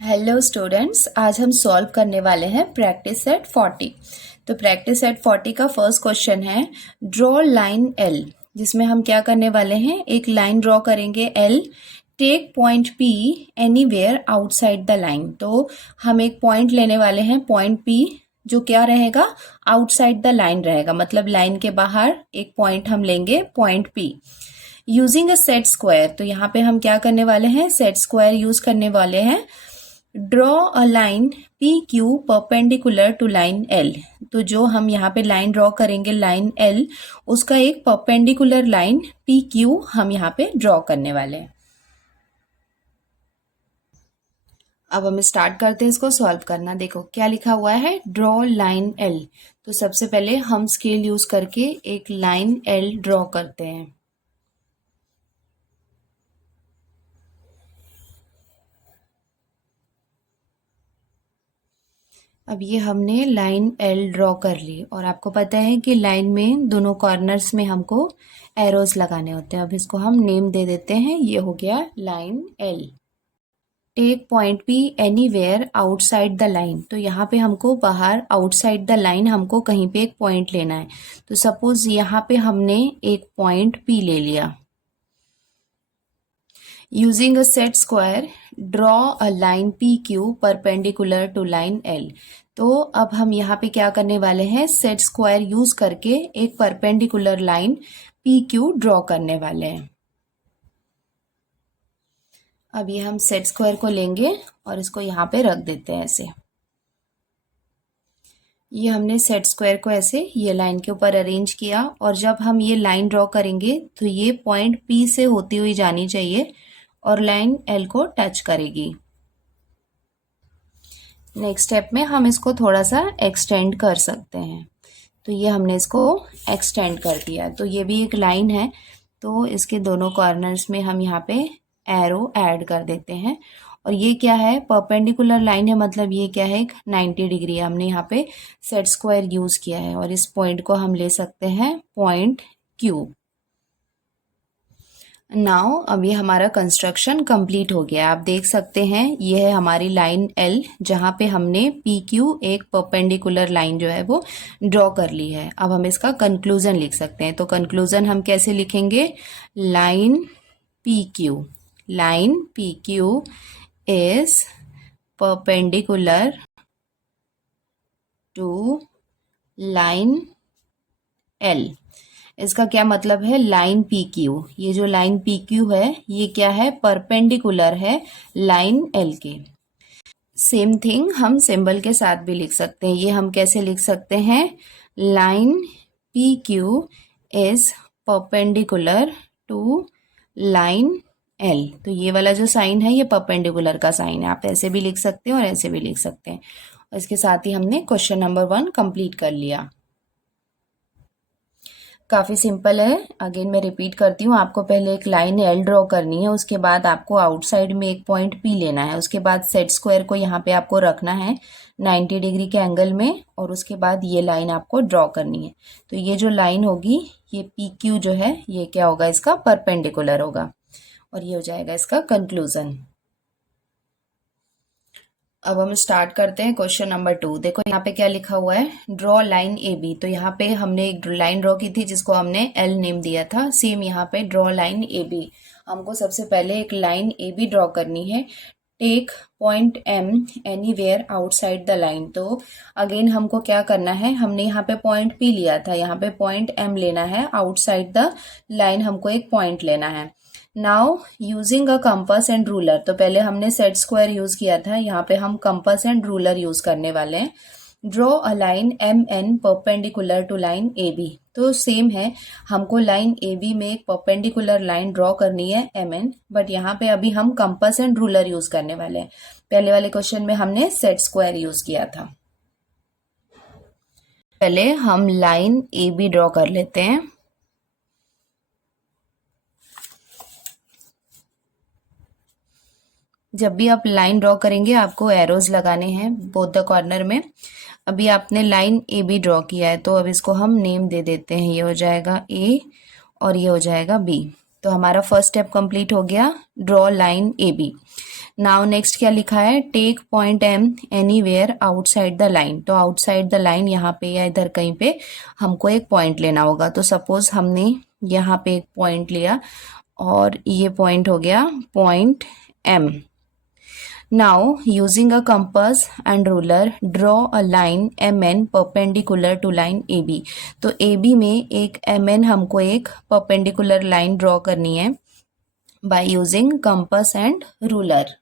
Hello students, आज हम solve करने वाले हैं प्रैक्टिस सेट 40। तो प्रैक्टिस सेट 40 का फर्स्ट क्वेश्चन है ड्रॉ लाइन एल, जिसमें हम क्या करने वाले हैं, एक लाइन ड्रॉ करेंगे L. Take point P anywhere outside the line. तो हम एक पॉइंट लेने वाले हैं, पॉइंट पी, जो क्या रहेगा, आउटसाइड द लाइन रहेगा, मतलब लाइन के बाहर एक पॉइंट हम लेंगे, point P. Using a set square, तो यहाँ पे हम क्या करने वाले हैं, सेट स्क्वायर यूज करने वाले हैं। Draw a line P Q perpendicular to line L. तो जो हम यहाँ पे लाइन ड्रॉ करेंगे, लाइन एल, उसका एक परपेंडिकुलर लाइन पी क्यू हम यहाँ पे ड्रॉ करने वाले हैं। अब हम स्टार्ट करते हैं इसको सॉल्व करना। देखो क्या लिखा हुआ है, ड्रॉ लाइन एल। तो सबसे पहले हम स्केल यूज करके एक लाइन एल ड्रॉ करते हैं। अब ये हमने लाइन एल ड्रॉ कर ली, और आपको पता है कि लाइन में दोनों कॉर्नर्स में हमको एरोज लगाने होते हैं। अब इसको हम नेम दे देते हैं, ये हो गया line L. Take point P anywhere outside the line. तो यहाँ पे हमको बाहर आउटसाइड द लाइन हमको कहीं पे एक पॉइंट लेना है। तो सपोज यहाँ पे हमने एक पॉइंट पी ले लिया। Using a set square draw a line P Q perpendicular to line L. तो अब हम यहाँ पे क्या करने वाले हैं, सेट स्क्वायर यूज करके एक perpendicular line P Q draw करने वाले हैं। अब ये हम सेट स्क्वायर को लेंगे और इसको यहाँ पे रख देते हैं ऐसे। ये हमने सेट स्क्वायर को ऐसे ये लाइन के ऊपर अरेंज किया, और जब हम ये लाइन ड्रॉ करेंगे तो ये पॉइंट पी से होती हुई जानी चाहिए और लाइन एल को टच करेगी। नेक्स्ट स्टेप में हम इसको थोड़ा सा एक्सटेंड कर सकते हैं। तो ये हमने इसको एक्सटेंड कर दिया। तो ये भी एक लाइन है, तो इसके दोनों कॉर्नर्स में हम यहाँ पे एरो ऐड कर देते हैं। और ये क्या है, परपेंडिकुलर लाइन है, मतलब ये क्या है, एक 90 डिग्री हमने यहाँ पे सेट स्क्वायर यूज किया है। और इस पॉइंट को हम ले सकते हैं पॉइंट क्यू। नाउ अब ये हमारा कंस्ट्रक्शन कंप्लीट हो गया। आप देख सकते हैं ये है हमारी लाइन एल, जहाँ पे हमने पी क्यू एक परपेंडिकुलर लाइन जो है वो ड्रॉ कर ली है। अब हम इसका कंक्लूजन लिख सकते हैं। तो कंक्लूजन हम कैसे लिखेंगे, line P Q is perpendicular to line L. इसका क्या मतलब है, लाइन पी क्यू, ये जो लाइन पी क्यू है ये क्या है, परपेंडिकुलर है लाइन एल के। सेम थिंग हम सिंबल के साथ भी लिख सकते हैं। ये हम कैसे लिख सकते हैं, line P Q is perpendicular to line L. तो ये वाला जो साइन है ये परपेंडिकुलर का साइन है। आप ऐसे भी लिख सकते हैं और ऐसे भी लिख सकते हैं। और इसके साथ ही हमने क्वेश्चन नंबर 1 कंप्लीट कर लिया। काफ़ी सिंपल है। अगेन मैं रिपीट करती हूँ, आपको पहले एक लाइन एल ड्रॉ करनी है, उसके बाद आपको आउटसाइड में एक पॉइंट पी लेना है, उसके बाद सेट स्क्वायर को यहाँ पे आपको रखना है 90 डिग्री के एंगल में, और उसके बाद ये लाइन आपको ड्रॉ करनी है। तो ये जो लाइन होगी, ये पी क्यू जो है, ये क्या होगा, इसका परपेंडिकुलर होगा, और ये हो जाएगा इसका कंक्लूजन। अब हम स्टार्ट करते हैं क्वेश्चन नंबर 2। देखो यहाँ पे क्या लिखा हुआ है, ड्रॉ लाइन ए बी। तो यहाँ पे हमने एक लाइन ड्रॉ की थी जिसको हमने एल नेम दिया था। सेम यहाँ पे ड्रॉ लाइन ए बी, हमको सबसे पहले एक लाइन ए बी ड्रॉ करनी है। Take point M anywhere outside the line. तो अगेन हमको क्या करना है, हमने यहाँ पे पॉइंट पी लिया था, यहाँ पे पॉइंट एम लेना है, आउटसाइड द लाइन हमको एक पॉइंट लेना है। Now using a compass and ruler. तो पहले हमने सेट स्क्वायर यूज किया था, यहाँ पे हम कंपास एंड रूलर यूज करने वाले हैं। Draw a line M N perpendicular to line A B. तो सेम है, हमको लाइन ए बी में एक परपेंडिकुलर लाइन ड्रॉ करनी है एम एन, बट यहाँ पे अभी हम कंपास एंड रूलर यूज करने वाले हैं। पहले वाले क्वेश्चन में हमने सेट स्क्वायर यूज किया था। पहले हम लाइन ए बी ड्रॉ कर लेते हैं। जब भी आप लाइन ड्रॉ करेंगे आपको एरोज लगाने हैं बोथ द कॉर्नर में। अभी आपने लाइन ए बी ड्रॉ किया है, तो अब इसको हम नेम दे देते हैं। ये हो जाएगा ए और ये हो जाएगा बी। तो हमारा फर्स्ट स्टेप कंप्लीट हो गया, draw line A B. Now next क्या लिखा है, take point M anywhere outside the line. तो आउटसाइड द लाइन यहाँ पे या इधर कहीं पे हमको एक पॉइंट लेना होगा। तो सपोज हमने यहाँ पे एक पॉइंट लिया और ये पॉइंट हो गया point M. Now using a compass and ruler draw a line M N perpendicular to line A B. तो ए बी में एक एम एन हमको एक परपेंडिकुलर लाइन ड्रॉ करनी है by using compass and ruler.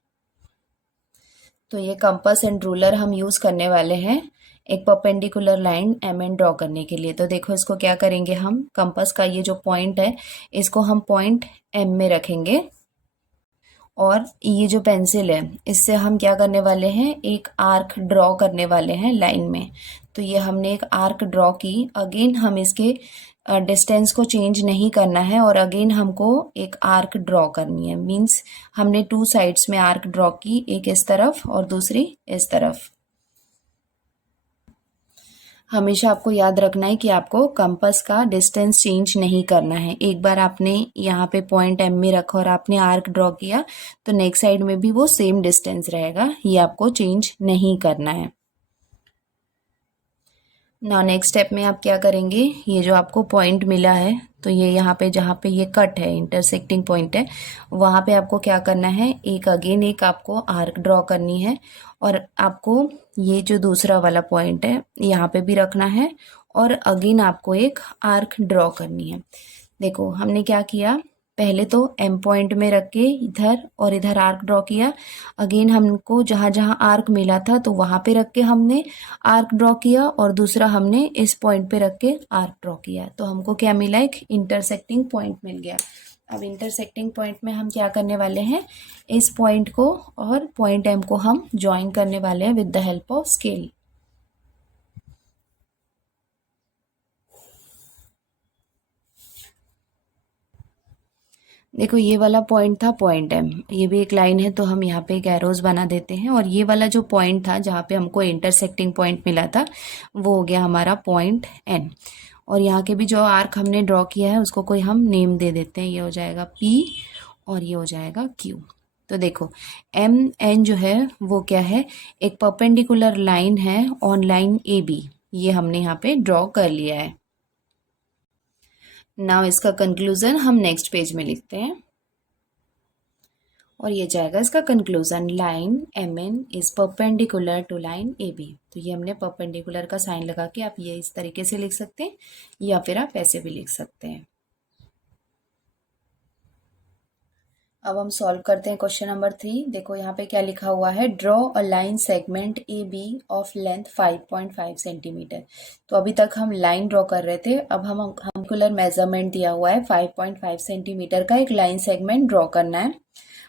तो ये कंपास एंड रूलर हम यूज करने वाले हैं एक perpendicular line M N draw करने के लिए। तो देखो इसको क्या करेंगे, हम कंपास का ये जो पॉइंट है इसको हम पॉइंट एम में रखेंगे और ये जो पेंसिल है इससे हम क्या करने वाले हैं, एक आर्क ड्रॉ करने वाले हैं लाइन में। तो ये हमने एक आर्क ड्रॉ की, अगेन हम इसके डिस्टेंस को चेंज नहीं करना है और अगेन हमको एक आर्क ड्रॉ करनी है। मीन्स हमने टू साइड्स में आर्क ड्रॉ की, एक इस तरफ और दूसरी इस तरफ। हमेशा आपको याद रखना है कि आपको कंपास का डिस्टेंस चेंज नहीं करना है। एक बार आपने यहाँ पे पॉइंट एम में रखा और आपने आर्क ड्रॉ किया तो नेक्स्ट साइड में भी वो सेम डिस्टेंस रहेगा, ये आपको चेंज नहीं करना है। ना नेक्स्ट स्टेप में आप क्या करेंगे, ये जो आपको पॉइंट मिला है तो ये यहाँ पे जहाँ पे ये कट है, इंटरसेक्टिंग पॉइंट है, वहाँ पे आपको क्या करना है, एक अगेन एक आपको आर्क ड्रॉ करनी है और आपको ये जो दूसरा वाला पॉइंट है यहाँ पे भी रखना है और अगेन आपको एक आर्क ड्रॉ करनी है। देखो हमने क्या किया, पहले तो एम पॉइंट में रख के इधर और इधर आर्क ड्रॉ किया, अगेन हमको जहाँ जहाँ आर्क मिला था तो वहाँ पे रख के हमने आर्क ड्रॉ किया और दूसरा हमने इस पॉइंट पे रख के आर्क ड्रॉ किया। तो हमको क्या मिला, एक इंटरसेक्टिंग पॉइंट मिल गया। अब इंटरसेक्टिंग पॉइंट में हम क्या करने वाले हैं, इस पॉइंट को और पॉइंट एम को हम ज्वाइन करने वाले हैं with the help of scale. देखो ये वाला पॉइंट था पॉइंट एम, ये भी एक लाइन है तो हम यहाँ पे एक एरोज बना देते हैं और ये वाला जो पॉइंट था जहाँ पे हमको इंटरसेक्टिंग पॉइंट मिला था वो हो गया हमारा पॉइंट एन। और यहाँ के भी जो आर्क हमने ड्रॉ किया है उसको कोई हम नेम दे देते हैं, ये हो जाएगा पी और ये हो जाएगा क्यू। तो देखो एम एन जो है वो क्या है, एक परपेंडिकुलर लाइन है ऑन लाइन ए बी, ये हमने यहाँ पे ड्रॉ कर लिया है। नाउ इसका कंक्लूजन हम नेक्स्ट पेज में लिखते हैं और ये जाएगा इसका conclusion, line M N is perpendicular to line A B. तो ये हमने परपेंडिकुलर का साइन लगा के आप ये इस तरीके से लिख सकते हैं या फिर आप ऐसे भी लिख सकते हैं। अब हम सॉल्व करते हैं क्वेश्चन नंबर 3। देखो यहाँ पे क्या लिखा हुआ है, draw a line segment A B of length 5.5 centimetre. तो अभी तक हम लाइन ड्रॉ कर रहे थे, अब हम एंगुलर मेजरमेंट दिया हुआ है 5.5 सेंटीमीटर का एक लाइन सेगमेंट ड्रॉ करना है।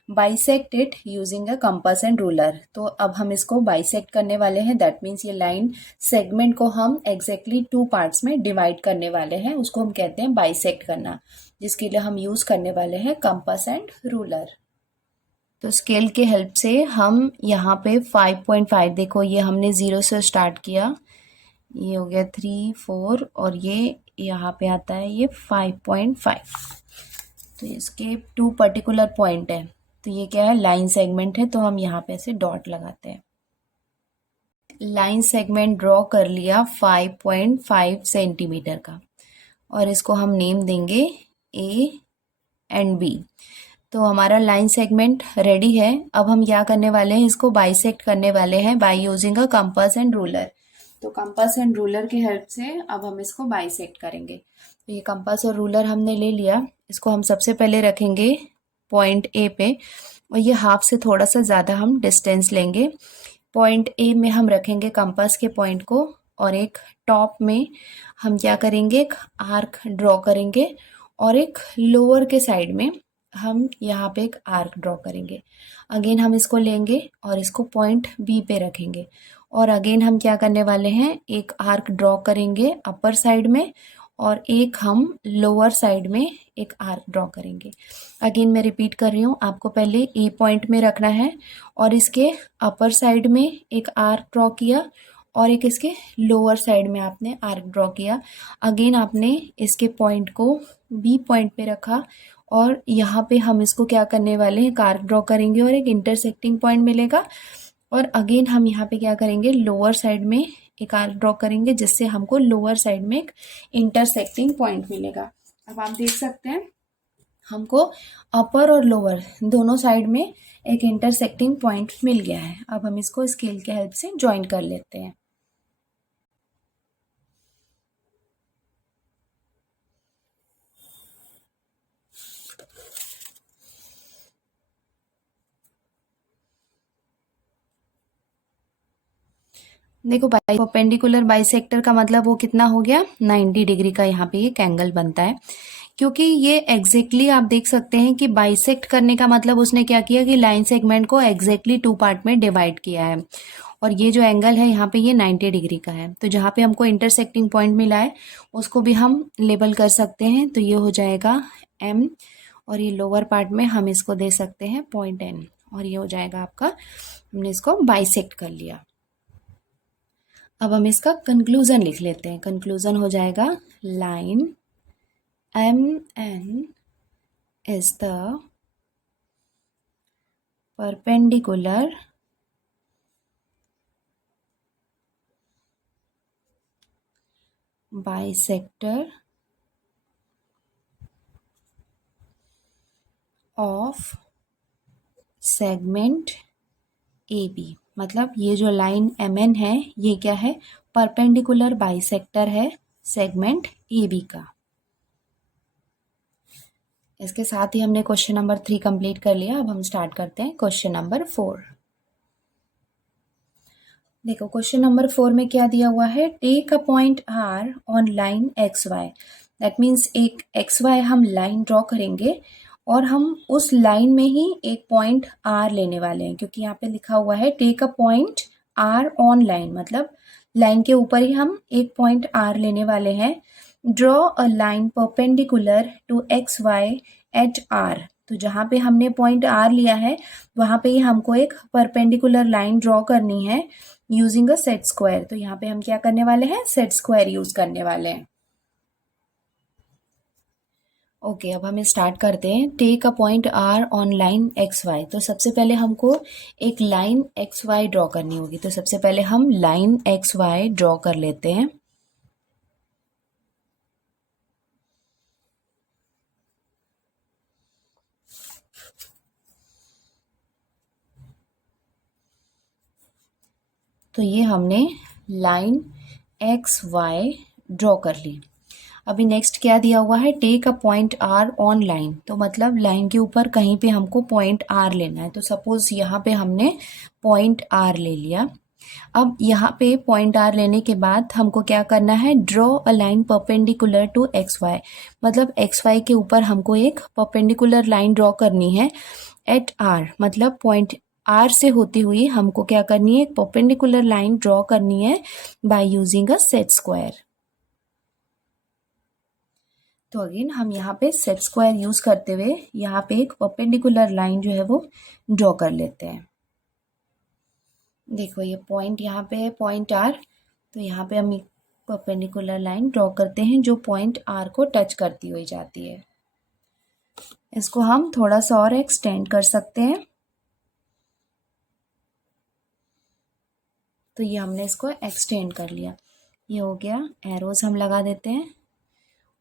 Bisect it using a compass and ruler. तो अब हम इसको बाइसेक्ट करने वाले हैं, दैट मीन्स ये लाइन सेगमेंट को हम एग्जैक्टली टू पार्ट्स में डिवाइड करने वाले हैं, उसको हम कहते हैं बाइसेक्ट करना, जिसके लिए हम यूज करने वाले हैं कंपास एंड रूलर। तो स्केल के हेल्प से हम यहाँ पे 5.5, देखो ये हमने 0 से स्टार्ट किया, ये हो गया 3 4 और ये यहाँ पे आता है ये 5.5। तो इसके 2 पर्टिकुलर पॉइंट है, तो ये क्या है, लाइन सेगमेंट है, तो हम यहाँ पे ऐसे डॉट लगाते हैं। लाइन सेगमेंट ड्रॉ कर लिया 5.5 सेंटीमीटर का और इसको हम नेम देंगे ए एंड बी। तो हमारा लाइन सेगमेंट रेडी है। अब हम क्या करने वाले हैं, इसको बाइसेक्ट करने वाले हैं by using a compass and ruler. तो कंपास एंड रूलर की हेल्प से अब हम इसको बाइसेक्ट करेंगे। तो ये कंपास और रूलर हमने ले लिया, इसको हम सबसे पहले रखेंगे पॉइंट ए पे और ये हाफ से थोड़ा सा ज़्यादा हम डिस्टेंस लेंगे। पॉइंट ए में हम रखेंगे कंपास के पॉइंट को और एक टॉप में हम क्या करेंगे, एक आर्क ड्रॉ करेंगे और एक लोअर के साइड में हम यहाँ पे एक आर्क ड्रॉ करेंगे। अगेन हम इसको लेंगे और इसको पॉइंट बी पे रखेंगे और अगेन हम क्या करने वाले हैं, एक आर्क ड्रॉ करेंगे अपर साइड में और एक हम लोअर साइड में एक आर्क ड्रॉ करेंगे। अगेन मैं रिपीट कर रही हूँ, आपको पहले ए पॉइंट में रखना है और इसके अपर साइड में एक आर्क ड्रॉ किया और एक इसके लोअर साइड में आपने आर्क ड्रॉ किया। अगेन आपने इसके पॉइंट को बी पॉइंट पे रखा और यहाँ पे हम इसको क्या करने वाले हैं, कार्क ड्रॉ करेंगे और एक इंटरसेक्टिंग पॉइंट मिलेगा। और अगेन हम यहाँ पे क्या करेंगे, लोअर साइड में एक आर्क ड्रॉ करेंगे जिससे हमको लोअर साइड में एक इंटरसेक्टिंग पॉइंट मिलेगा। अब आप देख सकते हैं हमको अपर और लोअर दोनों साइड में एक इंटरसेक्टिंग पॉइंट मिल गया है। अब हम इसको स्केल के हेल्प से ज्वाइन कर लेते हैं। देखो परपेंडिकुलर बाइसेक्टर का मतलब वो कितना हो गया, 90 डिग्री का यहाँ पे एक एंगल बनता है। क्योंकि ये एग्जैक्टली आप देख सकते हैं कि बाइसेक्ट करने का मतलब उसने क्या किया कि लाइन सेगमेंट को एग्जैक्टली 2 पार्ट में डिवाइड किया है। और ये जो एंगल है यहाँ पे ये 90 डिग्री का है। तो जहाँ पे हमको इंटरसेक्टिंग पॉइंट मिला है उसको भी हम लेबल कर सकते हैं। तो ये हो जाएगा M, और ये लोअर पार्ट में हम इसको दे सकते हैं पॉइंट N, और ये हो जाएगा आपका, हमने इसको बाइसेक्ट कर लिया। अब हम इसका कंक्लूजन लिख लेते हैं। कंक्लूजन हो जाएगा line MN is the perpendicular bisector of segment AB। मतलब ये जो लाइन MN है ये क्या है, परपेंडिकुलर बाइसेक्टर है सेगमेंट AB का। इसके साथ ही हमने क्वेश्चन नंबर 3 कंप्लीट कर लिया। अब हम स्टार्ट करते हैं क्वेश्चन नंबर 4। देखो क्वेश्चन नंबर 4 में क्या दिया हुआ है, take a point R on line XY। That means एक XY हम लाइन ड्रॉ करेंगे और हम उस लाइन में ही एक पॉइंट R लेने वाले हैं। क्योंकि यहाँ पे लिखा हुआ है take a point R on line, मतलब लाइन के ऊपर ही हम एक पॉइंट R लेने वाले हैं। Draw a line perpendicular to XY at R। तो जहाँ पे हमने पॉइंट R लिया है वहाँ पे ही हमको एक परपेंडिकुलर लाइन ड्रॉ करनी है यूजिंग अ सेट स्क्वायर। तो यहाँ पे हम क्या करने वाले हैं, सेट स्क्वायर यूज करने वाले हैं। ओके अब हम स्टार्ट करते हैं। Take a point R on line XY। तो सबसे पहले हमको एक लाइन XY ड्रॉ करनी होगी। तो सबसे पहले हम लाइन XY ड्रॉ कर लेते हैं। तो ये हमने लाइन XY ड्रॉ कर ली। अभी नेक्स्ट क्या दिया हुआ है, take a point R on line. तो मतलब लाइन के ऊपर कहीं पे हमको पॉइंट R लेना है। तो सपोज यहाँ पे हमने पॉइंट R ले लिया। अब यहाँ पे पॉइंट R लेने के बाद हमको क्या करना है, draw a line perpendicular to XY। मतलब XY के ऊपर हमको एक परपेंडिकुलर लाइन ड्रॉ करनी है एट R। मतलब पॉइंट R से होती हुई हमको क्या करनी है, एक परपेंडिकुलर लाइन ड्रॉ करनी है by using a set square. तो अगेन हम यहाँ पे सेट स्क्वायर यूज करते हुए यहाँ पे एक परपेंडिकुलर लाइन जो है वो ड्रॉ कर लेते हैं। देखो ये पॉइंट यहाँ पे है पॉइंट R। तो यहाँ पे हम एक परपेंडिकुलर लाइन ड्रॉ करते हैं जो पॉइंट R को टच करती हुई जाती है। इसको हम थोड़ा सा और एक्सटेंड कर सकते हैं। तो ये हमने इसको एक्सटेंड कर लिया, ये हो गया। एरोज हम लगा देते हैं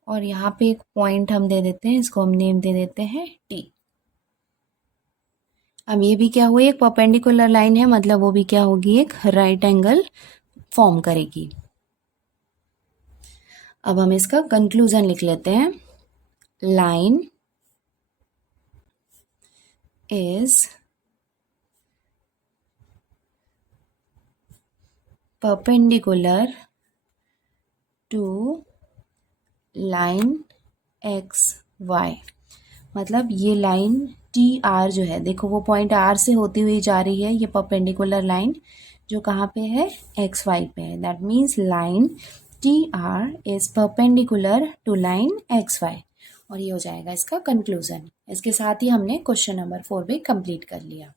और यहाँ पे एक पॉइंट हम दे देते हैं, इसको हम नेम दे देते हैं T। अब ये भी क्या हुई, एक परपेंडिकुलर लाइन है, मतलब वो भी क्या होगी, एक राइट एंगल फॉर्म करेगी। अब हम इसका कंक्लूजन लिख लेते हैं। Line is perpendicular to line XY। मतलब ये लाइन TR जो है, देखो वो पॉइंट R से होती हुई जा रही है, ये परपेंडिकुलर लाइन जो कहाँ पे है, XY पे है। That means line TR is perpendicular to line XY। और ये हो जाएगा इसका कंक्लूजन। इसके साथ ही हमने क्वेश्चन नंबर 4 भी कंप्लीट कर लिया।